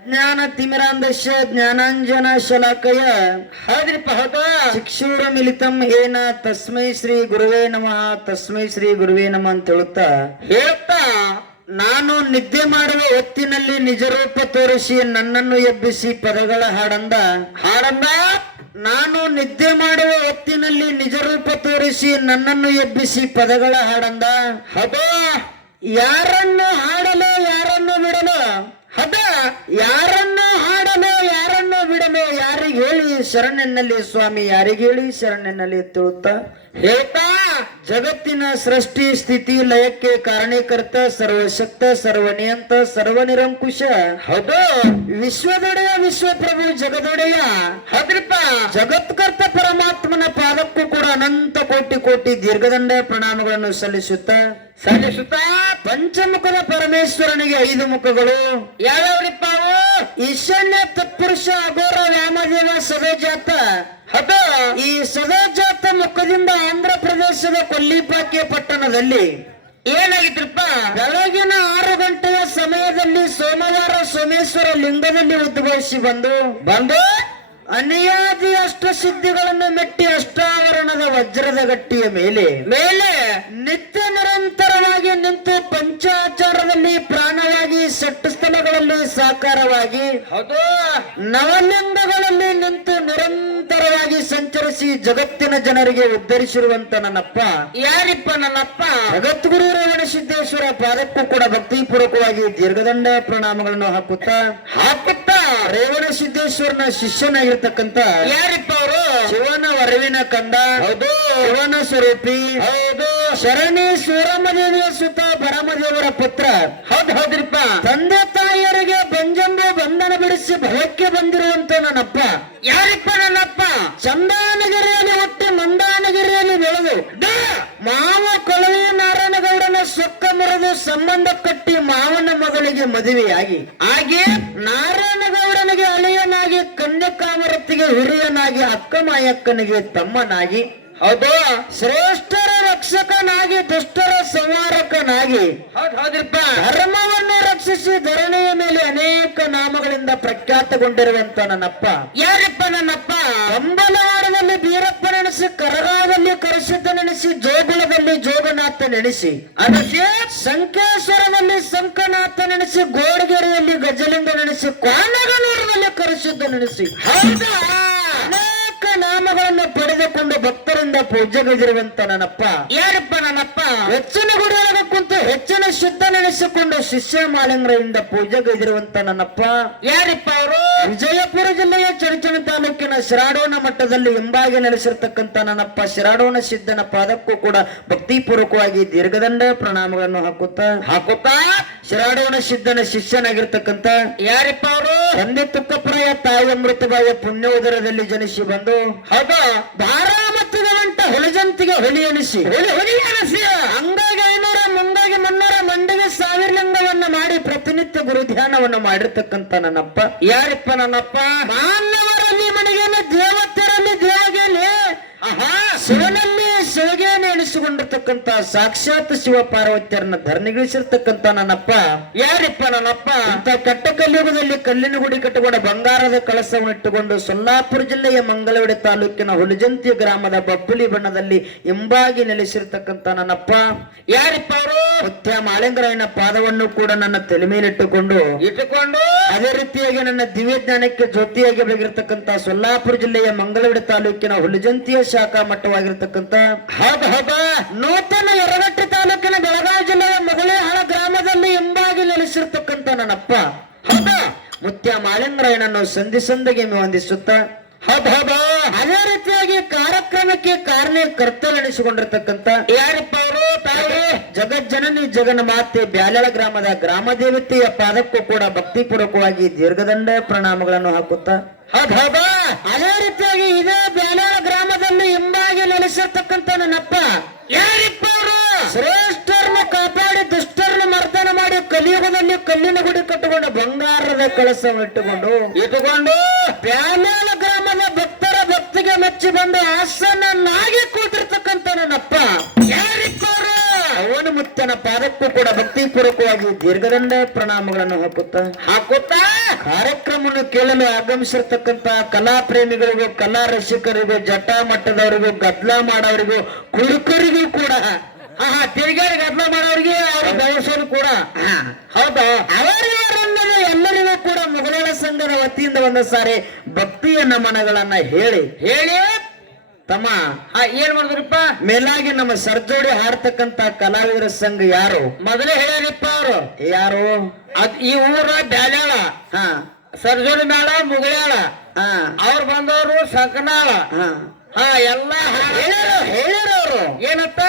ಜ್ಞಾನ ತಿಮಿರಾಂಧಸ್ಯ ಜ್ಞಾನಾಂಜನ ಶಲಾಕಯ. ಹೌದ್ರಿಪ್ಪ ಹೌದು? ಶಿಕ್ಷೂರ ಮಿಲಿತಂ ಏನ ತಸ್ಮೈ ಶ್ರೀ ಗುರುವೇ ನಮಃ ತಸ್ಮೈ ಶ್ರೀ ಗುರುವೇ ನಮಃ ಅಂತ ಹೇಳುತ್ತಾ. ಹೇಳ್ತಾ ನಾನು ನಿದ್ದೆ ಮಾಡುವ ಹೊತ್ತಿನಲ್ಲಿ ನಿಜರೂಪ ತೋರಿಸಿ ನನ್ನನ್ನು ಎಬ್ಬಿಸಿ ಪದಗಳ ಹಾಡಂದ. ಹಾಡಂದ? ನಾನು ನಿದ್ದೆ ಮಾಡುವ ಹೊತ್ತಿನಲ್ಲಿ ನಿಜರೂಪ ತೋರಿಸಿ ನನ್ನನ್ನು ಎಬ್ಬಿಸಿ ಪದಗಳ ಹಾಡಂದ. ಹಬ ಯಾರನ್ನು ಹಾಡಲು ಯಾರನ್ನು ಬಿಡಲು? ಹೌದ ಯಾರನ್ನು ಹಾಡಲು ಯಾರನ್ನು ಬಿಡಲು ಯಾರಿಗೆ ಹೇಳಿ ಶರಣೆನ್ನಲ್ಲಿ ಸ್ವಾಮಿ ಯಾರಿಗೇಳಿ ಶರಣೆನ್ನಲ್ಲಿ ತಿಳುತ್ತ? ಹೇಳ್ತಾ, ಜಗತ್ತಿನ ಸೃಷ್ಟಿ ಸ್ಥಿತಿ ಲಯಕ್ಕೆ ಕಾರಣೀಕರ್ತ ಸರ್ವಶಕ್ತ, ಸರ್ವನಿಯಂತ, ಸರ್ವನಿರಂಕುಶ. ಹೌದು, ವಿಶ್ವದೊಡೆಯ ವಿಶ್ವಪ್ರಭು ಜಗದೊಡೆಯ. ಹೌದ್ರಿಪ್ಪ, ಜಗತ್ಕರ್ತ ಪರಮಾತ್ಮನ ಪಾದಕ್ಕೂ ಕೂಡ ಅನಂತ ಕೋಟಿ ಕೋಟಿ ದೀರ್ಘದಂಡ ಪ್ರಣಾಮಗಳನ್ನು ಸಲ್ಲಿಸುತ್ತಾ ಸಲ್ಲಿಸುತ್ತಾ, ಪಂಚಮುಖದ ಪರಮೇಶ್ವರನಿಗೆ ಐದು ಮುಖಗಳು. ಯಾವ್ಯಾವ್ರಿಪ್ಪ? ಈಶಾನ್ಯ ತತ್ಪುರುಷ ಅಗೋರ ವ್ಯಾಮದೇವ ಸದಜಾತ. ಅದು ಈ ಸದಜಾತ ಮುಖದಿಂದ ಆಂಧ್ರ ಪ್ರದೇಶದ ಕೊಲ್ಲಿಪಾಕೆ ಪಟ್ಟಣದಲ್ಲಿ. ಏನಾಗಿದ್ರಪ್ಪ ಬೆಳಗಿನ ಆರು ಗಂಟೆಯ ಸಮಯದಲ್ಲಿ ಸೋಮವಾರ ಸೋಮೇಶ್ವರ ಲಿಂಗದಲ್ಲಿ ಉದ್ಭವಿಸಿ ಬಂದು ಬಂದು? ಅನಿಯಾದಿ ಅಷ್ಟ ಸಿದ್ಧಿಗಳನ್ನು ಮೆಟ್ಟಿ ಅಷ್ಟಾವರಣದ ವಜ್ರದ ಗಟ್ಟಿಯ ಮೇಲೆ ಮೇಲೆ? ನಿತ್ಯ ನಿರಂತರವಾಗಿ ನಿಂತು ಪಂಚಾಚಾರದಲ್ಲಿ ಪ್ರಾಣವಾಗಿ ಸಟ್ಟು ಸ್ಥಳಗಳಲ್ಲಿ ಸಾಕಾರವಾಗಿ ಹೌದು. ನವಲಿಂಗಗಳಲ್ಲಿ ನಿಂತು ನಿರಂತರವಾಗಿ ಸಂಚರಿಸಿ ಜಗತ್ತಿನ ಜನರಿಗೆ ಉದ್ಧರಿಸಿರುವಂತ ನನ್ನಪ್ಪ. ಯಾರಿಪ್ಪ ನನ್ನಪ್ಪ? ಜಗದ್ಗುರು ರೇವಣ ಸಿದ್ದೇಶ್ವರ ಪಾದಕ್ಕೂ ಕೂಡ ಭಕ್ತಿಪೂರ್ವಕವಾಗಿ ದೀರ್ಘದಂಡ ಪ್ರಣಾಮಗಳನ್ನು ಹಾಕುತ್ತಾ ಹಾಕುತ್ತಾ? ರೇವಣ ಸಿದ್ದೇಶ್ವರನ ಶಿಷ್ಯನಾಗಿರ್ತಕ್ಕಂತ ಯಾರಿಪ್ಪ ಅವರು? ಶಿವನ ವರವಿನ ಕಂದ ಹೌದು. ಶಿವನ ಸ್ವರೂಪಿ ಹೌದು. ಶರಣಿ ಸೂರಮದೇವಿಯ ಸುತ ಪರಮದೇವರ ಪುತ್ರ. ಹೌದು ಹೌದ್ರಿಪ್ಪ ತಂದೆ ತಾಯಿಯರಿಗೆ ಬಂಜಂಬೆ ಬಂಧನ ಬಿಡಿಸಿ ಭಯಕ್ಕೆ ಬಂದಿರುವಂತ ನನ್ನಪ್ಪ. ಯಾರಪ್ಪ ನನ್ನಪ್ಪ? ಚಂದಾನಗಿರಿಯಲ್ಲಿ ಹುಟ್ಟಿ ಮಂದಾನಗಿರಿಯಲ್ಲಿ ಬೆಳೆದು ಮಾವ ಕೊಲವಿ ನಾರಾಯಣಗೌಡನ ಸೊಕ್ಕ ಮುರಿದು ಸಂಬಂಧ ಕಟ್ಟಿ ಮಾವನ ಮಗಳಿಗೆ ಮದುವೆಯಾಗಿ. ಹಾಗೆ? ನಾರಾಯಣಗೌಡನಿಗೆ ಅಳಿಯನಾಗಿ ಕನ್ಯಕಾಮರತಿಗೆ ಹಿರಿಯನಾಗಿ ಅಕ್ಕ ಮಾಯಕ್ಕನಿಗೆ ತಮ್ಮನಾಗಿ. ಹೌದು. ಶ್ರೇಷ್ಠರ ರಕ್ಷಕನಾಗಿ ದುಷ್ಟರ ಹೌದ್ರಿಪ್ಪ ಧರ್ಮವನ್ನು ರಕ್ಷಿಸಿ ಧರಣಿಯ ಮೇಲೆ ಅನೇಕ ನಾಮಗಳಿಂದ ಪ್ರಖ್ಯಾತಗೊಂಡಿರುವಂತ ನನ್ನಪ್ಪ. ಯಾರಪ್ಪ ನನ್ನಪ್ಪ? ಕಂಬಲವಾಡದಲ್ಲಿ ಬೀರಪ್ಪ ನೆನೆಸಿ ಕರಗಾದಲ್ಲಿ ಕರಸಿದ್ದ ನೆನೆಸಿ ಜೋಗುಳದಲ್ಲಿ ಜೋಗನಾಥ ನೆನೆಸಿ ಅದಕ್ಕೆ? ಸಂಕೇಶ್ವರದಲ್ಲಿ ಸಂಕನಾಥ ನೆನೆಸಿ ಗೋಡಗೆರೆಯಲ್ಲಿ ಗಜಲಿಂಗ ನೆನೆಸಿ ಕ್ವಾನಗನೂರದಲ್ಲಿ ಕರೆಸಿದ್ದ ನೆನೆಸಿ. ಹೌದಾ? ಅನೇಕ ನಾಮಗಳನ್ನು ಪಡೆದುಕೊಂಡು ಭಕ್ತರಿಂದ ಪೂಜೆಗೈದಿರುವಂತ ನನ್ನಪ್ಪ. ಯಾರಪ್ಪ ನನ್ನಪ್ಪ? ಹೆಚ್ಚಿನ ಗುಡಿಯೊಳಗೆ ಕುಂತು ಹೆಚ್ಚಿನ ಶುದ್ಧ ನೆನೆಸಿಕೊಂಡು ಶಿಷ್ಯ ಮಾಲಿಂಗರಿಂದ ಪೂಜೆಗೈದಿರುವಂತ ನನ್ನಪ್ಪ. ಯಾರಿಪ್ಪ ಅವರು? ವಿಜಯಪುರ ಜಿಲ್ಲೆಯ ಚರ್ಚನ ತಾಲೂಕಿನ ಶಿರಾಡೋಣ ಮಟ್ಟದಲ್ಲಿ ಹಿಂಬಾಗಿ ನೆಲೆಸಿರ್ತಕ್ಕಂಥ ನನ್ನಪ್ಪ ಶಿರಾಡೋಣ ಸಿದ್ಧನ ಪಾದಕ್ಕೂ ಕೂಡ ಭಕ್ತಿಪೂರ್ವಕವಾಗಿ ದೀರ್ಘದಂಡ ಪ್ರಣಾಮಗಳನ್ನು ಹಾಕುತ್ತಾ. ಹಾಕುತ್ತಾ? ಶಿರಾಡೋಣ ಸಿದ್ಧನ ಶಿಷ್ಯನಾಗಿರ್ತಕ್ಕಂಥ ಯಾರಿಪ್ಪ ಅವರು? ತಂದೆ ತುಕ್ಕಪ್ರಾಯ ತಾಯಿ ಅಮೃತಬಾಯ ಪುಣ್ಯೋದರದಲ್ಲಿ ಜನಿಸಿ ಬಂದು. ಹೌದಾ? ಭಾರಾಮತ್ತದ ಗಂಟ ಹೊಳಿ ಹುಲಿ ಎನಿಸಿ. ಹೊಳಿ ಹುಲಿ ಅನಸಿ ಅಂಗಾಗಿ ಪ್ರತಿನಿತ್ಯ ಗುರು ಧ್ಯಾನವನ್ನು ಮಾಡಿರ್ತಕ್ಕಂಥ ನನ್ನಪ್ಪ. ಯಾರಿಪ್ಪ ನನ್ನಪ್ಪ? ಮಾನವರಲ್ಲಿ ಮನೆಯಲ್ಲಿ ದೇವತೆಯರಲ್ಲಿ ದೇವಗೆಯಲ್ಲಿ ಆಹಾ. ಶಿವನಲ್ಲಿ ಶಿವಗೆಯನ್ನು ಎಣಿಸಿಕೊಂಡಿರ್ತಕ್ಕಂಥ ಸಾಕ್ಷಾತ್ ಶಿವ ಪಾರ್ವತಿಯರನ್ನ ಧರ್ನಿಗಿಳಿಸಿರ್ತಕ್ಕಂತ ನನ್ನಪ್ಪ. ಯಾರಿಪ್ಪ ನನ್ನಪ್ಪ? ಅಂತ ಕಟ್ಟ ಕಲ್ಯುಗದಲ್ಲಿ ಕಲ್ಲಿನ ಗುಡಿ ಕಟ್ಟಿಕೊಂಡ ಬಂಗಾರದ ಕಳಸವನ್ನು ಇಟ್ಟುಕೊಂಡು ಸೊಲ್ಲಾಪುರ ಜಿಲ್ಲೆಯ ಮಂಗಳವಡೆ ತಾಲೂಕಿನ ಹುಲಿಜಂತಿ ಗ್ರಾಮದ ಬಬ್ಬುಲಿ ಬಣ್ಣದಲ್ಲಿ ಹಿಂಬಾಗಿ ನೆಲೆಸಿರ್ತಕ್ಕಂತ ನನ್ನಪ್ಪ. ಯಾರಿಪ್ಪ ಅವರು? ಮುತ್ಯ ಮಾಳಿಂಗರಾಯನ ಪಾದವನ್ನು ಕೂಡ ನನ್ನ ತಲೆ ಮೇಲಿಟ್ಟುಕೊಂಡು ಇಟ್ಟುಕೊಂಡು ಅದೇ ರೀತಿಯಾಗಿ ನನ್ನ ದಿವ್ಯ ಜ್ಞಾನಕ್ಕೆ ಜ್ಯೋತಿಯಾಗಿ ಬೆಳಗಿರ್ತಕ್ಕಂತ ಸೊಲ್ಲಾಪುರ ಜಿಲ್ಲೆಯ ಮಂಗಳವಡೆ ತಾಲೂಕಿನ ಹುಲಜಂತಿಯ ಶಾಖಾ ಮಟ್ಟವಾಗಿರ್ತಕ್ಕಂತ ಹೌದು ಹೌದು. ನೂತನ ಎರಗಟ್ಟಿ ತಾಲೂಕಿನ ಬೆಳಗಾವಿ ಜಿಲ್ಲೆಯ ಮೊಗಲೇಹಳ ಗ್ರಾಮದಲ್ಲಿ ಎಂಬಾಗಿ ನೆಲೆಸಿರ್ತಕ್ಕಂಥ ನನ್ನಪ್ಪ. ಹೌದು? ಮುತ್ಯ ಮಾಳಿಂಗರಾಯನನ್ನು ಸಂಧಿ ಸಂಧಿಗೆ ಹೊಂದಿಸುತ್ತ ಹೌದಾ ಹೌದು. ಅದೇ ರೀತಿಯಾಗಿ ಕಾರ್ಯಕ್ರಮಕ್ಕೆ ಕಾರಣ ಯಾರಿಪ್ಪ ಅವರು? ತಾಯಿ? ಜಗಜ್ಜನನಿ ಜಗನ ಮಾತೆ ಬ್ಯಾಲಳ ಗ್ರಾಮದ ಗ್ರಾಮ ದೇವತೆಯ ಪಾದಕ್ಕೂ ಕೂಡ ಭಕ್ತಿಪೂರ್ವಕವಾಗಿ ದೀರ್ಘದಂಡ ಪ್ರಣಾಮಗಳನ್ನು ಹಾಕುತ್ತಾ. ಹಬ್ಬ ಹಬ್ಬ ಅದೇ ರೀತಿಯಾಗಿ ಇದೇ ಬ್ಯಾಲೆಳ ಹಿಂಬಾಗಿ ನನ್ನಪ್ಪ. ಯಾರಿಪ್ಪ ಅವರು ಶ್ರೇಷ್ಠರನ್ನ ಕಾಪಾಡಿ ದುಷ್ಟರನ್ನ ಮರ್ದನ ಮಾಡಿ ಕಲಿಯುಗದಲ್ಲಿ ಕಲ್ಲಿನ ಗುಡಿ ಕಟ್ಟಿಕೊಂಡು ಬಂಗಾರದ ಕಳಸವನ್ನು ಇಟ್ಟುಕೊಂಡು ಇಟ್ಟುಕೊಂಡು ಬ್ಯಾಲೇಲ ಗ್ರಾಮದ ಭಕ್ತರ ಭಕ್ತಿಗೆ ಮೆಚ್ಚಿ ಬಂದು ಹಾಸನನ್ನಾಗಿ ಕೂತಿರ್ತಕ್ಕಂಥ ಮುತ್ತನ ಪಾದಕ್ಕೂ ಕೂಡ ಭಕ್ತಿಪೂರ್ವಕವಾಗಿ ದೀರ್ಘದಂಡ ಪ್ರಣಾಮಗಳನ್ನು ಹಾಕುತ್ತಾ ಹಾಕುತ್ತಾ? ಕಾರ್ಯಕ್ರಮವನ್ನು ಕೇಳಲು ಆಗಮಿಸಿರ್ತಕ್ಕಂತ ಕಲಾ ಪ್ರೇಮಿಗಳಿಗೂ ಕಲಾ ರಸಿಕರಿಗೂ ಜಟ ಮಟ್ಟದವರಿಗೂ ಗದ್ಲ ಮಾಡೋರಿಗೂ ಕುರುಕರಿಗೂ ಕೂಡ. ಹಾ ಹಾ ತಿರುಗಾಡಿ ಗದ್ಲ ಮಾಡೋರಿಗೆ ಅವ್ರ ಬಯಸೋರು ಕೂಡ. ಹೌದಾ. ಎಲ್ಲರಿಗೂ ಕೂಡ ಮೊಘಲ ಸಂಘದ ವತಿಯಿಂದ ಒಂದು ಸಾರಿ ಭಕ್ತಿಯ ನಮನಗಳನ್ನ ಹೇಳಿ. ಹೇಳಿ. ತಮ್ಮ ಹಾ ಏನ್ ಮಾಡಿದ್ರಪ್ಪ? ಮೇಲಾಗಿ ನಮ್ಮ ಸರ್ಜೋಡಿ ಹಾಡ್ತಕ್ಕಂತ ಕಲಾವಿದರ ಸಂಘ ಯಾರು? ಮೊದಲೇ ಹೇಳ್ಯಾರಿಪ್ಪ ಅವರು. ಯಾರು? ಅದ್ ಈ ಊರ ಬ್ಯಾಳ ಹಾ. ಸರ್ಜೋಡಿ ಮೇಳ ಮುಗಳಾಳ ಹಾ. ಅವ್ರು ಬಂದವರು ಸಂಕನಾಳ. ಹಾ. ಹಾ ಎಲ್ಲ ಹೇಳಿರೋರು ಏನತ್ತ?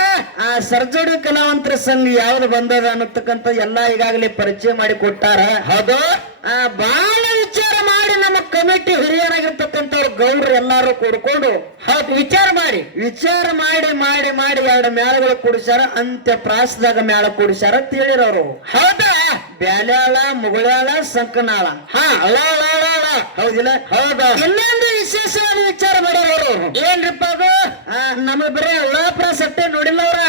ಆ ಸರ್ಜೋಡಿ ಕಲಾವಂತರ ಸಂಘ ಯಾವ್ದು ಬಂದದ ಅನ್ನತಕ್ಕಂತ ಎಲ್ಲಾ ಈಗಾಗಲೇ ಪರಿಚಯ ಮಾಡಿ ಕೊಟ್ಟಾರ. ಹೌದು. ಆ, ಬಹಳ ವಿಚಾರ ಮಾಡಿ ನಮ್ಮ ಕಮಿಟಿ ಹಿರಿಯರಾಗಿರ್ತಕ್ಕಂಥವ್ರು ಗೌಡ್ರು ಎಲ್ಲಾರು ಕೂಡ್ಕೊಂಡು ಹೌದು ವಿಚಾರ ಮಾಡಿ. ವಿಚಾರ ಮಾಡಿ ಮಾಡಿ ಮಾಡಿ ಎರಡು ಮೇಳಗಳು ಕೂಡಿಸ್ಯಾರ ಅಂತ್ಯ ಪ್ರಾಸದಾಗ ಮೇಳ ಕೂಡಿಸ್ಯಾರ ಅಂತ ಹೇಳಿರೋರು. ಹೌದಾ? ಬ್ಯಾಲ್ಯಾಳ ಮುಗುಳ್ಯಾಳ ಸಂಕನಾಳ. ಹಾ ಅಳ ಅಳ ಅಳ ಅಳ. ಹೌದಿಲ್ಲ? ಹೌದಾ? ಇನ್ನೊಂದು ವಿಶೇಷವಾದ ವಿಚಾರ ಮಾಡ್ಯಾರ ಅವರು. ಏನ್ರಿಪ್ಪ ಅದು? ನಮಗೆ ಬರೀ ಅಳ್ಳಾಪುರ ಸಟ್ಟೆ ನೋಡಿಲ್ಲ ಅವ್ರ?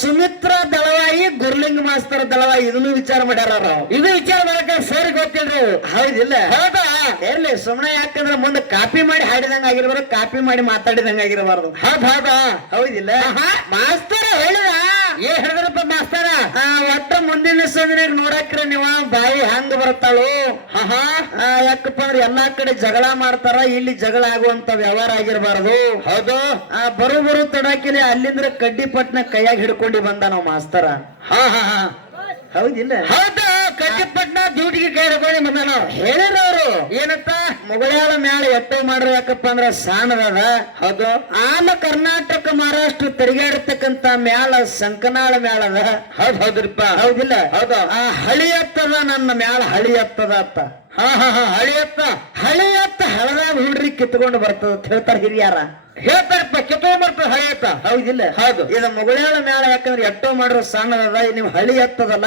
ಸುಮಿತ್ರ ದಳವಾಯಿ ಗುರ್ಲಿಂಗ ಮಾಸ್ತರ್ ದಳವಾಯಿ ಇದನ್ನು ವಿಚಾರ ಮಾಡ್ಯಾರ ಅವ್ರು. ಇದು ವಿಚಾರ ಮಾಡಕ ಸರಿ ಗೊತ್ತಿಲ್ರಿ ಹೌದಿಲ್ಲ? ಹೌದಾ? ಇರ್ಲಿ ಸುಮ್ಮನೆ ಯಾಕಂದ್ರೆ ಮುಂದೆ ಕಾಪಿ ಮಾಡಿ ಹಾಡಿದಂಗ ಆಗಿರ್ಬಾರ್ದು ಕಾಪಿ ಮಾಡಿ ಮಾತಾಡಿದಂಗ ಆಗಿರ್ಬಾರ್ದು. ಹೌದ್ ಹೌದಾ? ಹೌದಿಲ್ಲ. ಮಾಸ್ತರ ಹೇಳಿದ? ಏನ್ ಹೇಳಿದ್ರಪ್ಪ ಮಾಸ್ತರ? ಆ, ಒಟ್ಟ ಮುಂದಿನ ಸಂದಿನಾಗ ನೋಡಕ್ರಿ ನೀವ ಬಾಯಿ ಹೆಂಗ್ ಬರ್ತಾಳು? ಹಾ ಆ, ಯಾಕಪ್ಪ ಅಂದ್ರೆ ಎಲ್ಲಾ ಕಡೆ ಜಗಳ ಮಾಡ್ತಾರ ಇಲ್ಲಿ ಜಗಳ ಆಗುವಂತ ವ್ಯವಹಾರ ಆಗಿರಬಾರದು. ಹೌದು. ಆ ಬರು ಬರು ತಡಾಕಿಲೆ ಅಲ್ಲಿಂದ್ರ ಕಡ್ಡಿ ಪಟ್ನ ಕೈಯಾಗ ಹಿಡ್ಕೊಂಡು ಬಂದ ನಾವು ಮಾಸ್ತರ. ಹಾ ಹಾ ಹಾ. ಹೌದಿಲ್ಲ? ಹೌದಾ. ಕಟ್ಟಿಪಟ್ನ ಡ್ಯೂಟಿಗೆ ಕೈ ಹಿಡ್ಕೊಂಡು ಬಂದ ನಾವು. ಹೇಳಿರವ್ರು ಏನಂತ ಮುಗಳಾಳ ಮ್ಯಾಲ ಎಟ್ಟೋ ಮಾಡ್ರ ಯಾಕಪ್ಪ ಅಂದ್ರ ಸಾಣದ ಹೌದು. ಆಲ ಕರ್ನಾಟಕ ಮಹಾರಾಷ್ಟ್ರ ತಿರುಗಾಡತಕ್ಕಂತ ಮ್ಯಾಲ ಸಂಕನಾಳ ಮ್ಯಾಳದ ಹೌದ್ ಹೌದ್ರಿಪ್ಪ. ಹೌದಿಲ್ಲ? ಹೌದು. ಆ ಹಳಿ ಎತ್ತದ ನನ್ನ ಮ್ಯಾಲ ಹಳಿ ಎತ್ತದ ಅತ್ತ ಹಾ ಹಾ ಹಾ ಹಳಿಯಪ್ಪ ಹಳಿ ಎತ್ತ ಹಳದಾಗ ಹುಡ್ರಿ ಕಿತ್ಕೊಂಡು ಬರ್ತದ ಅಂತ ಹೇಳ್ತಾರ ಹಿರಿಯಾರ. ಹೇಳ್ತಾರಪ್ಪ ಕಿತ್ತೋ ಹಳಿ ಎತ್ತ. ಹೌದಿಲ್ಲ? ಹೌದು. ಇದು ಮೊಗಳಾಳ ಮ್ಯಾಲ ಯಾಕಂದ್ರೆ ಎಟ್ಟೋ ಮಾಡ್ರ ಸಣ್ಣದ ನೀವು ಹಳಿ ಎತ್ತದಲ್ಲ.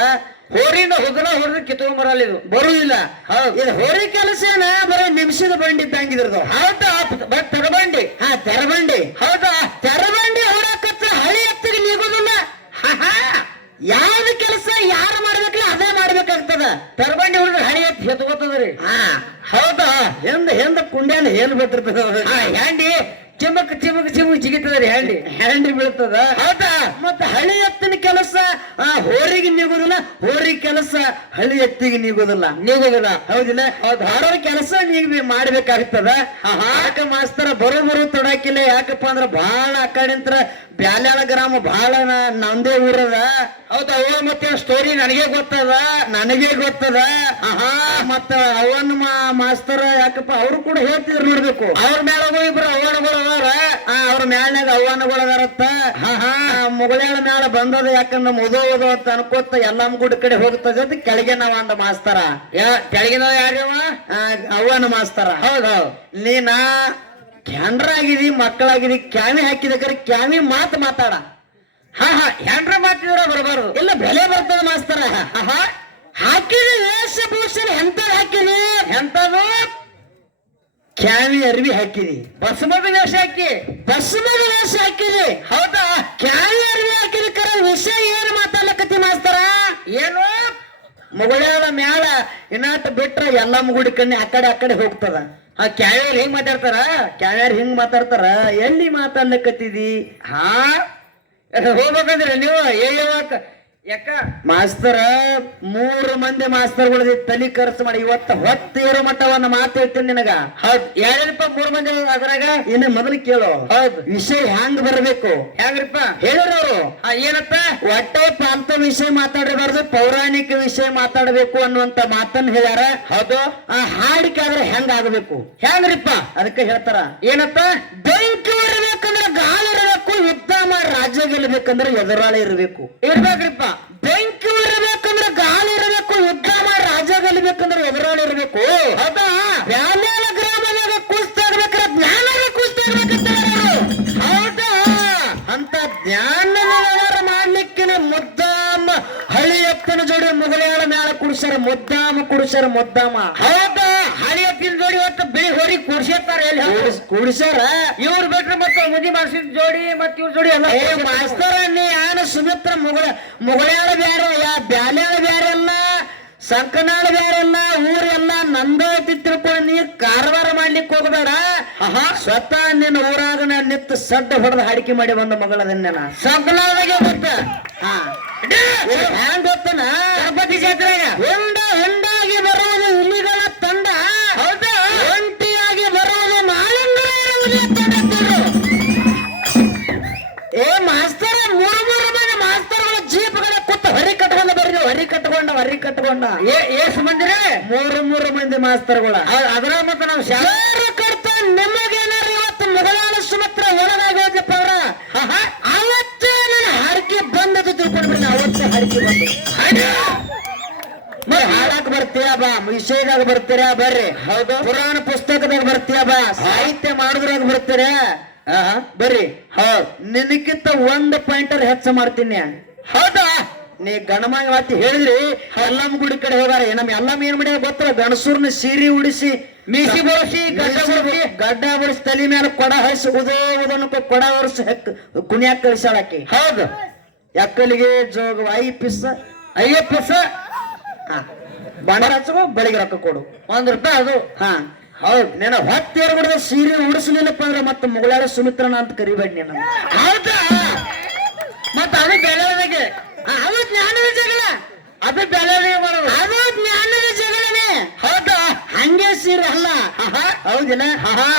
ಹೋರಿಯಿಂದ ಹುಗಲ ಹೊಡೆದು ಕಿತ್ಕೊಂಡ್ ಬರಲ್ಲ ಇದು. ಬರುವುದಿಲ್ಲ. ಹೌದು. ಇದು ಕೆಲಸ ಏನ? ಬರೀ ನಿಮಿಷದ ಬಂಡಿ ಇದ್ದಂಗಿದ್ರದು ಹೌದಾ? ಬಟ್ ತರಬಂಡಿ. ಹಾ ತೆರಬಂಡಿ. ಹೌದಾ? ತೆರಬಂಡಿ ಹೊಡಕತ್ರ ಹಳಿ ಹತ್ತಿರ ನೀಗುದಿಲ್ಲ ಯಾವ್ದು ಕೆಲಸ ಯಾರು ಮಾಡ್ಬೇಕಲ್ಲ ಅದೇ ಮಾಡ್ಬೇಕಾಗ್ತದ. ತರಬಂಡಿ ಹೊಡೆದ್ರೆ ಹಳಿ ಹತ್ತಿ ಎತ್ಕೋತದ್ರಿ ಹಾ. ಹೌದಾ? ಹಿಂದ ಹಿಂದ ಕುಂಡ್ಯಾನ ಏನ್ ಬಿಟ್ಟಿರ್ತದ ಹಾ ಚಿಮಕ್ ಚಿಮಕ್ ಚಿಮ್ಮಕ್ ಜಿಗಿತದ್ರಿ ಹ್ಯಾಂಡಿ. ಹ್ಯಾಂಡಿ ಬೀಳ್ತದ. ಹೌದಾ? ಮತ್ತ ಹಳಿ ಎತ್ತಿನ ಕೆಲಸ ಆ ಹೋರಿಗೆ ನೀಗುದಿಲ್ಲ ಹೋರಿ ಕೆಲಸ ಹಳಿ ಎತ್ತಿಗೆ ನೀಗುದಿಲ್ಲ. ನೀಗುದಿಲ್ಲ. ಹೌದಿಲ್ಲ? ಹೌದು. ಹಾಡೋ ಕೆಲಸ ನೀವ್ ಮಾಡ್ಬೇಕಾಗ್ತದ. ಯಾಕ ಮಾಸ್ತರ ಬರೋ ಬರೋ ತೊಡಕಿಲ್ಲ ಯಾಕಪ್ಪ ಅಂದ್ರ ಬಹಳ ಆ ಕಡೆಂತ್ರ ಬ್ಯಾಲ್ಯಾಳ ಗ್ರಾಮ ಬಹಳ ನಂದೇ ನಮ್ದೇ ಊರದ. ಹೌದ ಅವ ಮತ್ತೆ ಸ್ಟೋರಿ ನನಗೆ ಗೊತ್ತದ? ನನಗೆ ಗೊತ್ತದ? ಆಹಾ. ಮತ್ತ ಅವನ್ ಮಾಸ್ತರ ಯಾಕಪ್ಪ ಅವ್ರು ಕೂಡ ಹೇಳ್ತಿದ್ರು ನೋಡ್ಬೇಕು. ಅವ್ರ ಮೇಲಗೂ ಇಬ್ರು ಅವನಗಳು ಅದಾರ. ಅವ್ರ ಮ್ಯಾಲ್ನಾಗ ಅವ್ವನಗಳು ಅದಾರತ್ತ. ಆಹಾ. ಮುಗಳಾಳ ಬಂದದ ಯಾಕಂದ್ರ ಮುದೋ ಓದೋ ಅಂತ ಅನ್ಕೋತ ಎಲ್ಲಮ್ಮ ಗುಡ್ ಕಡೆ ಹೋಗ್ತದ ಅಂತ ಕೆಳಗೆ ನಾವ ಅಂದ ಮಾಸ್ತರ. ಯಾ ಕೆಳಗಿನ ಯಾರ್ಯವ ಅವನ ಅವ್ವನ ಮಾಸ್ತರ. ಹೌದ್ ನೀನಾ ನೀನ ಕ್ಯಾಂಡ್ರಾಗಿದಿ ಮಕ್ಕಳಾಗಿದಿ ಕ್ಯಾಮಿ ಹಾಕಿದಕ್ರೆ ಕ್ಯಾಮಿ ಮಾತು ಮಾತಾಡ. ಹಾ ಹಾ ಹೆಂಡ್ರ ಮಾತಿದ್ರ ಬರಬಾರ್ದು. ಇಲ್ಲ ಬೆಲೆ ಬರ್ತದ ಮಾಸ್ತರ. ಹಾಕಿದ ಹಾಕಿದಿ ವೇಷಭೂಷಣ ಎಂತ ಹಾಕಿನಿ ಎಂತದು ಕ್ಯಾಮಿ ಅರ್ವಿ ಹಾಕಿದಿ. ಬಸಮದ ವೇಷ ಹಾಕಿ. ಬಸಮದ ವೇಷ ಹಾಕಿದಿ? ಹೌದಾ? ಕ್ಯಾಮಿ ಅರ್ವಿ ಕರೆ ವಿಷಯ ಏನು ಮಾತಾಡ್ಲಕತ್ತಿ ಮಾಸ್ತರ? ಏನು? ಮುಗಳಾಳ ಮ್ಯಾಲ ಇನ್ನಾಟ ಬಿಟ್ರ ಎಲ್ಲ ಮುಗುಡಿ ಕಣ್ಣಿ ಆ ಕಡೆ ಆ ಕಡೆ ಹೋಗ್ತದ. ಆ ಕ್ಯಾವ್ಯಾರ ಹೆಂಗ್ ಮಾತಾಡ್ತಾರ? ಕ್ಯಾವ್ಯಾರ ಹಿಂಗ್ ಮಾತಾಡ್ತಾರ? ಎಲ್ಲಿ ಮಾತಾಡ್ಲಕತ್ತಿದಿ? ಹಾ? ಹೋಗ್ಬೇಕಂದ್ರೆ ನೀವು ಏ ಯಾಕ? ಮಾಸ್ತರ ಮೂರು ಮಂದಿ ಮಾಸ್ತರ್ಗಳು ತಲೆ ಖರ್ಚು ಮಾಡಿ ಇವತ್ತ ಹೊತ್ತೇರೋ ಮಟ್ಟವನ್ನ ಮಾತು ಹೇಳ್ತೀನಿ ನಿನಗ. ಹೌದ್. ಯಾರ್ಯಾರಪ್ಪ ಮೂರು ಮಂದಿ ಅದ್ರಾಗ? ಇನ್ನ ಮೊದಲು ಕೇಳು. ಹೌದ್. ವಿಷಯ ಹ್ಯಾಂಗ್ ಬರಬೇಕು? ಹೇಗ್ರಿಪ್ಪ? ಹೇಳಿರೋರು ಏನಪ್ಪ? ಒಟ್ಟೆ ಪ್ರಾಂತ ವಿಷಯ ಮಾತಾಡಬಾರ್ದು ಪೌರಾಣಿಕ ವಿಷಯ ಮಾತಾಡಬೇಕು ಅನ್ನುವಂತ ಮಾತನ್ನ ಹೇಳ್ಯಾರ. ಹೌದು. ಆ ಹಾಡಿಕೆ ಆದ್ರೆ ಹೆಂಗ್ ಆಗಬೇಕು? ಹೆಂಗ್ರಿಪ್ಪ? ಅದಕ್ಕೆ ಹೇಳ್ತಾರ. ಏನಪ್ಪ? ಬೆಂಕಿ ಇರಬೇಕಂದ್ರೆ ಗಾಳಿ ಇರಬೇಕು ಯುದ್ಧ ಮಾಡಿ ರಾಜ್ಯ ಗೆಲ್ಲಬೇಕಂದ್ರೆ ಎದುರಾಳಿ ಇರಬೇಕು. ಇರ್ಬೇಕ್ರಿಪ್ಪ. ಬೆಂಕಿ ಇರಬೇಕಂದ್ರೆ ಗಾಳಿ ಇರಬೇಕು ಯುದ್ಧ ಮಾಡಿ ರಾಜ್ಯ ಗೆಲ್ಲಬೇಕಂದ್ರೆ ಎದುರಾಳಿ ಇರಬೇಕು. ಹೌದಾ? ಬ್ಯಾಲ್ಯಾಳ ಗ್ರಾಮದಾಗ ಕುಸ್ತಾ ಆಗ್ಬೇಕಾದ್ರೆ ಜ್ಞಾನ ಕುಸ್ತ ಇರ್ಬೇಕಂತ ಹೌದಾ? ಅಂತ ಜ್ಞಾನ ವ್ಯವಹಾರ ಮಾಡ್ಲಿಕ್ಕೆ ಮುದ್ದಾಮ ಹಳಿ ಎತ್ತನ ಜೋಡಿ ಮುಗಲಾಳ ಮ್ಯಾಲ ಕುಡಿಸ್ಯಾರ ಮುದ್ದಾಮ ಕುಡಿಸ್ಯಾರ ಮುದ್ದಾಮ. ಹೌದಾ? ಇವತ್ತಿನ ಜೋಡಿ ಇವತ್ತು ಬಿಳಿ ಹೋರಿ ಕೂಡ್ಸಿರ್ತಾರ ಎಲ್ಲಿ ಕೂಡಿಸ್ಯಾರ? ಇವ್ರು ಬಿಟ್ರೆ ಮತ್ತೆ ಮುದಿ ಮಾಡಿಸಿದ ಜೋಡಿ ಮತ್ತೆ ಇವ್ರ ಜೋಡಿ ಎಲ್ಲ ಏ ಮಾಸ್ತರ ನೀ ಯಾನ ಸುಮಿತ್ರ ಮುಗಳ ಮುಗಳಾಳ ಬ್ಯಾರೆ ಯಾ ಬ್ಯಾಲ್ಯಾಳ ಬ್ಯಾರೆ ಅಲ್ಲ ಸಂಕನಾಳ ಬ್ಯಾರೆ ಅಲ್ಲ ಊರೆಲ್ಲ ನಂದೋ ತಿಳ್ಕೊಂಡು ನೀ ಕಾರವಾರ ಮಾಡ್ಲಿಕ್ಕೆ ಹೋಗಬೇಡ. ಸ್ವತಃ ನಿನ್ನ ಊರಾಗ ನಾನು ನಿತ್ತ ಸಡ್ಡ ಹೊಡೆದ ಹಾಡಿಕೆ ಮಾಡಿ ಬಂದ ಮಗಳದನ್ನ ಸಂಕನಾಳದಾಗ ಗೊತ್ತ? ಹಾ. ಹ್ಯಾಂಗ ಗೊತ್ತನ? ಗಣಪತಿ ಜಾತ್ರೆಗ ಕಟ್ಕೊಂಡ. ಎಷ್ಟು ಮಂದಿರ? ಮೂರು ಮೂರು ಮಂದಿ ಮಾಸ್ತರ್ಗಳ. ಅದರ ಮತ್ತೆ ನಾವು ಶಾಲೆ ಕಟ್ತ ನಿಮಗೇನಾರ ಇವತ್ತು ಮೊದಲಾಳ ಸುಮತ್ರ ಒಳಗಾಗಿ ಹೋದ್ಲಪ್ಪ ಅವ್ರ? ಅವತ್ತೇ ನನ್ನ ಹರಕೆ ಬಂದದ್ದು ತಿಳ್ಕೊಂಡ್ಬಿಡಿ ಅವತ್ತೇ ಹರಕೆ ಬಂದು. ಮತ್ತೆ ಹಾಡಕ್ ಬರ್ತೀಯ ಬಾ ವಿಷಯದಾಗ ಬರ್ತೀರ ಬರ್ರಿ. ಹೌದು. ಪುರಾಣ ಪುಸ್ತಕದಾಗ ಬರ್ತೀಯ ಬಾ ಸಾಹಿತ್ಯ ಮಾಡಿದ್ರಾಗ ಬರ್ತೀರ? ಬರ್ರಿ. ಹೌದ್. ನಿನಕ್ಕಿಂತ ಒಂದ್ ಪಾಯಿಂಟರ್ ಹೆಚ್ಚ ಮಾಡ್ತೀನಿ. ಹೌದಾ? ನೀ ಗಣಮಾಯ ಅತಿ ಹೇಳಿದ್ರಿ ಎಲ್ಲಮ್ಮ ಗುಡಿ ಕಡೆ ಹೋಗಾರ. ನಮ್ ಎಲ್ಲಮ್ಮ ಏನ್ ಮಾಡ್ಯಾರ ಗೊತ್ತಲ್ಲ? ಗಣಸೂರ್ನ ಸೀರೆ ಉಡಿಸಿ ಮೀಸಿ ಬಳಸಿ ಗಡ್ಡ ಬಳಸಿ. ಗಡ್ಡ ತಲೆ ಮೇಲೆ ಕೊಡ ಹರಿಸಿ ಉದೋ ಉದನಕ್ಕ ಕೊಡ ಹೊರಿಸಿ ಕುಣಿಯಾಕ ಕಳಿಸಾಳಾಕಿ ಹೌದು. ಎಕ್ಕಲಿಗೆ ಜೋಗ ಐ ಪಿಸ ಐವತ್ತು ಪಿಸ ಬಣ್ಣ ಬೆಳಿಗ್ಗೆ ಬಳಿಗೆ ರೊಕ್ಕ ಕೊಡು. ಒಂದ್ ರೂಪಾಯಿ ಅದು. ಹಾ. ಹೌದ್. ನೀನ ಹೊತ್ತೇರ್ ಬಿಡದ ಸೀರೆ ಉಡಿಸ್ಲಿಲ್ಲಪ್ಪ ಅಂದ್ರೆ ಮತ್ತೆ ಮುಗಳಾರ ಸುಮಿತ್ರನ ಅಂತ ಕರಿಬೇಡಿ ನೀನು. ಹೌದಾ? ಮತ್ತ ಅದು ಬೆಳೆದಾಗೆ ಜ್ಞಾನದ ಜಗಳ. ಅದು ಬೆಳವಣಿಗೆ ಮಾಡೋದು. ಅದು ಜ್ಞಾನದ ಜಗಳನೇ. ಹೌದಾ? ಹಂಗೆ ಸೀರ ಅಲ್ಲ. ಹೌದಿಲ್ಲ?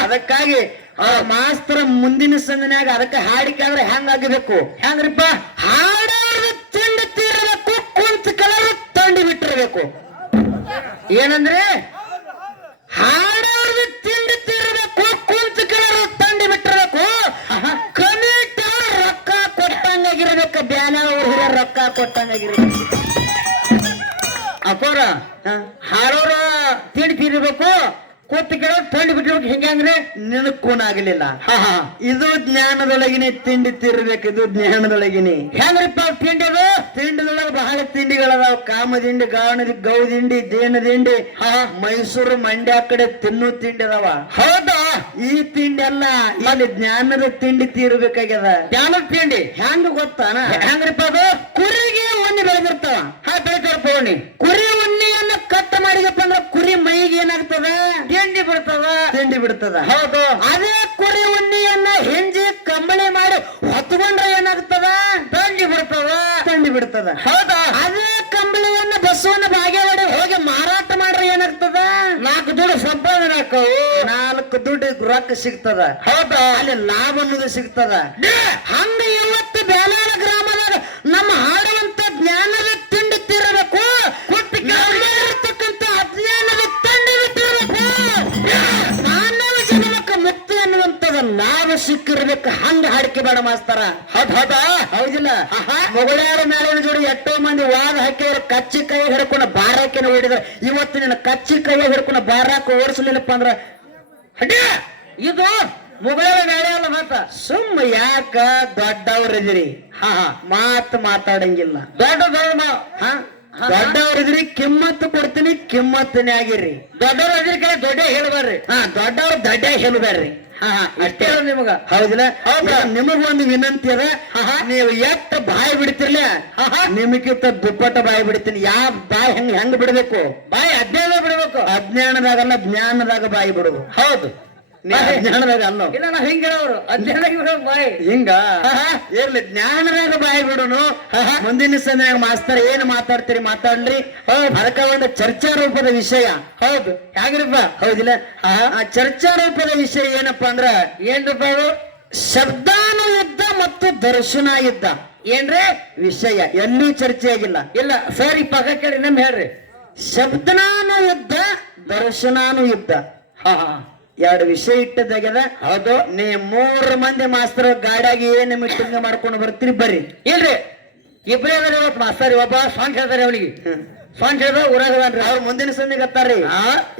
ಅದಕ್ಕಾಗಿ ಆ ಮಾಸ್ತರ ಮುಂದಿನ ಸಂದಿನಾಗ ಅದಕ್ಕೆ ಹಾಡಿಕೆ ಆದ್ರೆ ಹೆಂಗಾಗಬೇಕು ಹೆಂಗ್ರಿಪ್ಪ ಹಾಡೋದು ತಿಂಡಿ ತೀರಬೇಕು ಕುಂತ ಕಲರ್ ತಂಡಿ ಬಿಟ್ಟಿರ್ಬೇಕು. ಏನಂದ್ರೆ ಹಾಡೋರ್ದು ತಿಂಡಿ ತೀರಬೇಕು ಕುಂತ ಕಲರ್ ತಂಡಿ ಬಿಟ್ಟಿರ್ಬೇಕು ಕಮಿಟಿ ರೊಕ್ಕ ಕೊಟ್ಟಂಗಾಗಿರ್ಬೇಕು ಬ್ಯಾನ ಅವ್ರ ಹಿರಿಯ ರೊಕ್ಕ ಕೊಟ್ಟಂಗಾಗಿರ್ಬೇಕು ಅಪ್ಪರ ಹಾಡೋರ ತಿಂಡಿ ತಿರ್ಬೇಕು ಕೂತ್ ಕೇಳ ತಿಂಡಿ ಬಿಟ್ಟಿರ್ಬೇಕು ಹೆಂಗೆ ಅಂದ್ರೆ ಆಗಲಿಲ್ಲ. ಹಾ ಹಾ. ಇದು ಜ್ಞಾನದೊಳಗಿನ ತಿಂಡಿ ತಿರ್ಬೇಕು ಇದು ಜ್ಞಾನದೊಳಗಿನ. ಹೆಂಗ್ರಿಪ್ಪ ತಿಂಡಿ ತಿಂಡಿಗಳದಾವ ಕಾಮದಿಂಡಿ ಗಾಣದಿ ಗೌದಿಂಡಿ ದೇನದಿಂಡಿ ಮೈಸೂರು ಮಂಡ್ಯ ಕಡೆ ತಿನ್ನು ತಿಂಡಿ ಅದಾವ. ಹೌದಾ? ಈ ತಿಂಡಿ ಅಲ್ಲ ಇಲ್ಲಿ ಜ್ಞಾನದ ತಿಂಡಿ ತೀರ್ಬೇಕಾಗ್ಯದ. ಜ್ಞಾನದ ತಿಂಡಿ? ಹೆಂಗ ಗೊತ್ತಾನ? ಹೆಂಗ್ರಿಪ್ಪ ಅದು? ಕುರಿಗೆ ಉಣ್ಣಿ ಬೆಳೆದಿರ್ತಾವ. ಹಾ ಬೆಳಿತಾರ ಪೌಣಿ ಕುರಿ ಉಣ್ಣಿಯನ್ನ ಕಟ್ ಮಾಡಿದಪ್ಪ ಅಂದ್ರ ಕುರಿ ಮೈಗೆ ಏನಾಗ್ತದ? ತಿಂಡಿ ಬಿಡ್ತದ. ತಿಂಡಿ ಬಿಡ್ತದ. ಹೌದು. ಅದೇ ಕುರಿ ಉಣ್ಣಿಯನ್ನ ಹಿಂಜಿ ಕಂಬಳಿ ಮಾಡಿ ಹೊತ್ಕೊಂಡ್ರೆ ಏನಾಗ್ತದ? ತಿಂಡಿ ಬಿಡ್ತದ. ತಂಡಿ ಬಿಡ್ತದ. ಹೌದಾ? ಅದೇ ಕಂಬಳಿಯನ್ನ ಬಸವನ ಬಾಗೇವಾಡಿ ಹೋಗಿ ಮಾರಾಟ ಮಾಡ್ರೆ ಏನಾಗ್ತದ? ನಾಲ್ಕು ದುಡ್ಡು ಸಂಪಾದನೆ ಹಾಕವು ನಾಲ್ಕು ದುಡ್ಡು ರೊಕ್ಕ ಸಿಗ್ತದ. ಹೌದಾ? ಅಲ್ಲಿ ಲಾಭ ಅನ್ನೋದು ಸಿಗ್ತದ. ಹಂಗ ಇವತ್ತು ಬ್ಯಾಲಾಳ ಸಿಕ್ಕಿರ್ಬೇಕು ಹಂಗ ಹಾಡಿಕೆ ಬೇಡ ಮಾಸ್ತಾರ. ಹೌದ್ ಹೌದಾ? ಹೌದಿಲ್ಲ. ಮೊಗಳಾರ ಮೇಲಿನ ಜೋಡಿ ಎಷ್ಟೋ ಮಂದಿ ವಾದ ಹಾಕಿದ್ರು ಕಚ್ಚಿ ಕೈ ಹಿಡ್ಕೊಂಡು ಬಾರಾಕಿನ ಓಡಿದ್ರೆ. ಇವತ್ತು ನಿನ್ನ ಕಚ್ಚಿ ಕೈ ಹಿಡ್ಕೊಂಡು ಬಾರಾಕ ಓಡಿಸ್ಲಿಲ್ಲಪ್ಪ ಅಂದ್ರ ಇದು ಮೊಬೈಲ್ ಮೇಲೆ ಅಲ್ಲ ಮಾತ ಸುಮ್ಮ ಯಾಕ ದೊಡ್ಡವ್ರಿದಿರಿ ಹಾ ಹಾ ಮಾತ್ ಮಾತಾಡಂಗಿಲ್ಲ. ದೊಡ್ಡ ದೊಡ್ಡ ಹಾ? ದೊಡ್ಡವ್ರಿದ್ರಿ ಕಿಮ್ಮತ್ತು ಕೊಡ್ತೀನಿ ಕಿಮ್ಮತ್ತನೇ ಆಗಿರ್ರಿ ದೊಡ್ಡವ್ರ ಅದ್ರ ಕಡೆ ದೊಡ್ಡ ಹೇಳ್ಬಾರ್ರಿ. ಹಾ ದೊಡ್ಡವ್ರ ದೊಡ್ಡ ಹೇಳಬೇಡ್ರಿ ಅಷ್ಟೇ. ನಿಮಗ? ಹೌದಿಲ್ಲ ಹೌದಾ? ನಿಮಗ ಒಂದು ವಿನಂತಿ ಅದ ನೀವು ಎಷ್ಟ ಬಾಯಿ ಬಿಡ್ತಿರ್ಲ ನಿಮಗಿಂತ ದುಪ್ಪಟ್ಟ ಬಾಯಿ ಬಿಡ್ತೀನಿ. ಯಾವ ಬಾಯಿ ಹೆಂಗ್ ಹೆಂಗ್ ಬಿಡ್ಬೇಕು? ಬಾಯಿ ಅಜ್ಞಾನ ಬಿಡ್ಬೇಕು. ಅಜ್ಞಾನದಾಗಲ್ಲ ಜ್ಞಾನದಾಗ ಬಾಯಿ ಬಿಡುದು. ಹೌದು. ಅಲ್ಲೋ. ಇಲ್ಲ ನಾ ಹಿಂಗ ಹೇಳೋರು. ಬಾಯಿ. ಹಿಂಗ? ಇರ್ಲಿ ಜ್ಞಾನದಾಗ ಬಾಯಿ ಬಿಡುನು. ಮುಂದಿನ ಸಮಯ ಮಾಸ್ತರ್ ಏನ್ ಮಾತಾಡ್ತೀರಿ ಮಾತಾಡ್ರಿ ಅದಕ್ಕ ಒಂದು ಚರ್ಚಾ ರೂಪದ ವಿಷಯ. ಹೌದು. ಹೇಗ್ರಿಪ್ಪ ಹೌದಿಲ್ಲ? ಆ ಚರ್ಚಾ ರೂಪದ ವಿಷಯ ಏನಪ್ಪಾ ಅಂದ್ರ ಏನ್ರಪ್ಪ ಅದು? ಶಬ್ದಾನು ಯುದ್ಧ ಮತ್ತು ದರ್ಶನ ಯುದ್ಧ ಏನ್ರಿ? ವಿಷಯ. ಎಲ್ಲೂ ಚರ್ಚೆ ಆಗಿಲ್ಲ ಇಲ್ಲ ಸರಿ ಪಕ್ಕ ಕೇಳಿ ನಮ್ ಹೇಳ್ರಿ. ಶಬ್ದನಾನು ಯುದ್ಧ ದರ್ಶನಾನು ಯುದ್ಧ ಹಾ ಹಾ. ಎರಡು ವಿಷಯ ಇಟ್ಟದಾಗ್ಯದ. ಹೌದು. ನೀ ಮೂರು ಮಂದಿ ಮಾಸ್ತರ್ ಗಾಡಿಯಾಗಿ ಏನ್ ಮೀಟಿಂಗ್ ಮಾಡ್ಕೊಂಡು ಬರ್ತೀರಿ ಬರ್ರಿ. ಇಲ್ರಿ. ಇಬ್ಬರೇ ಅದಾರ ಇವತ್ತು ಮಾಸ್ತರ್ ಒಬ್ಬ ಸಾಂಗ್ ಹೇಳ್ತಾರೆ ಅವಳಿಗೆ ಸಾಂಗ್ ಹೇಳ್ದ ಊರಾಗ ಅದಾನ್ರಿ. ಅವ್ರ ಮುಂದಿನ ಸಂದಿಗೆ ಹತ್ತಾರ್ರಿ.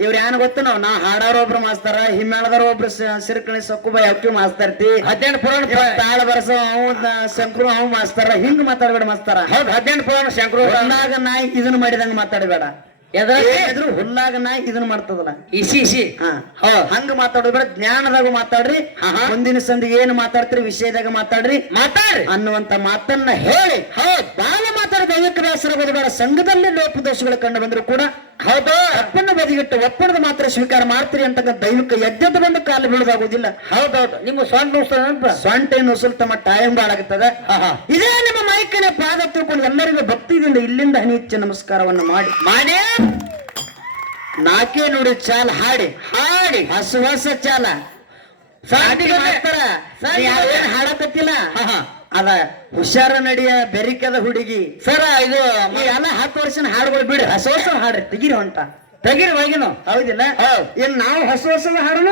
ಇವ್ರ ಏನ್ ಗೊತ್ತನೋ ನಾ ಹಾಡೋರ್ ಒಬ್ರು ಮಾಸ್ತಾರ ಹಿಮ್ಮೇಳದವ್ರ ಒಬ್ರು ಸಿರ್ಕಣಿ ಸೊಕ್ಕುಬ ಅಕ್ಕಿ ಮಾಸ್ತಾರ್ತಿ ಹದಿನೆಂಟು ಪುರಾಣ ತಾಳ ಬರಸ ಅವ ಶಂಕರು ಅವ್ ಮಾಸ್ತಾರ ಹಿಂಗ್ ಮಾತಾಡ್ಬೇಡ ಮಾಸ್ತಾರ. ಹೌದು ಹದಿನೆಂಟು ಪುರಾಣ ಶಂಕರು. ಬಂದಾಗ ನಾಯಿ ಇದನ್ನ ಮಾಡಿದಂಗ ಮಾತಾಡಬೇಡ. ಎದ್ರಾಗ? ಏನಿದ್ರು ಹುಲ್ಲಾಗ ನಾಯಿ ಇದನ್ನ ಮಾಡ್ತದಲ್ಲ. ಇಸಿ ಇಸಿ. ಹಂಗ ಮಾತಾಡೋದು ಬೇಡ ಜ್ಞಾನದಾಗ ಮಾತಾಡ್ರಿ. ಮುಂದಿನ ಸಂದಿಗೆ ಏನು ಮಾತಾಡ್ತೀರಿ ವಿಷಯದಾಗ ಮಾತಾಡ್ರಿ. ಮಾತಾಡ್ರಿ. ಅನ್ನುವಂತ ಮಾತನ್ನ ಹೇಳಿ. ಹೌದು. ಬಾಳ ಮಾತಾಡ ದೈವಿಕ ಬೇಸರ ಬೇಡ. ಸಂಘದಲ್ಲಿ ಲೋಪದೋಷಗಳು ಕಂಡು ಬಂದ್ರು ಕೂಡ ಹೌದು. ಅಪ್ಪನ ಬದಿಗಿಟ್ಟು ಒಪ್ಪಣದ ಮಾತ್ರ ಸ್ವೀಕಾರ ಮಾಡ್ತೀರಿ ಅಂತಕ್ಕ ದೈವಿಕ ಯಜ್ಞದ ಬಂದು ಕಾಲು ಬೀಳುದಾಗುದಿಲ್ಲ ಹೌದೌದು ನಿಮ್ಮ ನೆನಪ ಸೊಂಟ ನುಸುಲ್ ತಮ್ಮ ಟೈಮ್ ಬಾಳಾಗುತ್ತದ. ಇದೇ ನಿಮ್ಮ ಮೈಕನೆ ಪಾದ ತಿಳ್ಕೊಂಡು ಎಲ್ಲರಿಗೂ ಭಕ್ತಿಯಿಂದ ಇಲ್ಲಿಂದ ಹನಿಚ್ಚ ನಮಸ್ಕಾರವನ್ನು ಮಾಡಿ. ಮಾನೇ ನಾಕೆ ನುಡಿ ಚಾಲ ಹಾಡಿ. ಹಾಡಿ. ಹೊಸ ಹೊಸ ಚಾಲ. ಹಾಡಕತ್ತಿಲ್ಲ. ಅದ ಹುಷಾರ ನಡಿಯ ಬೆರಿಕದ ಹುಡುಗಿ. ಸರ ಇದು ಎಲ್ಲ ಹತ್ತು ವರ್ಷನ ಹಾಡುಗಳು ಬಿಡಿ. ಹೊಸ ಹೊಸ ಹಾಡ್ರಿ. ತೆಗಿರಿ ಹೊಂಟ. ತೆಗಿರಿ ಒಳಗಿನ ಹೌದಿಲ್ಲ? ಹೌದ್. ಇನ್ ನಾವು ಹೊಸ ಹೊಸದ ಹಾಡೋಣ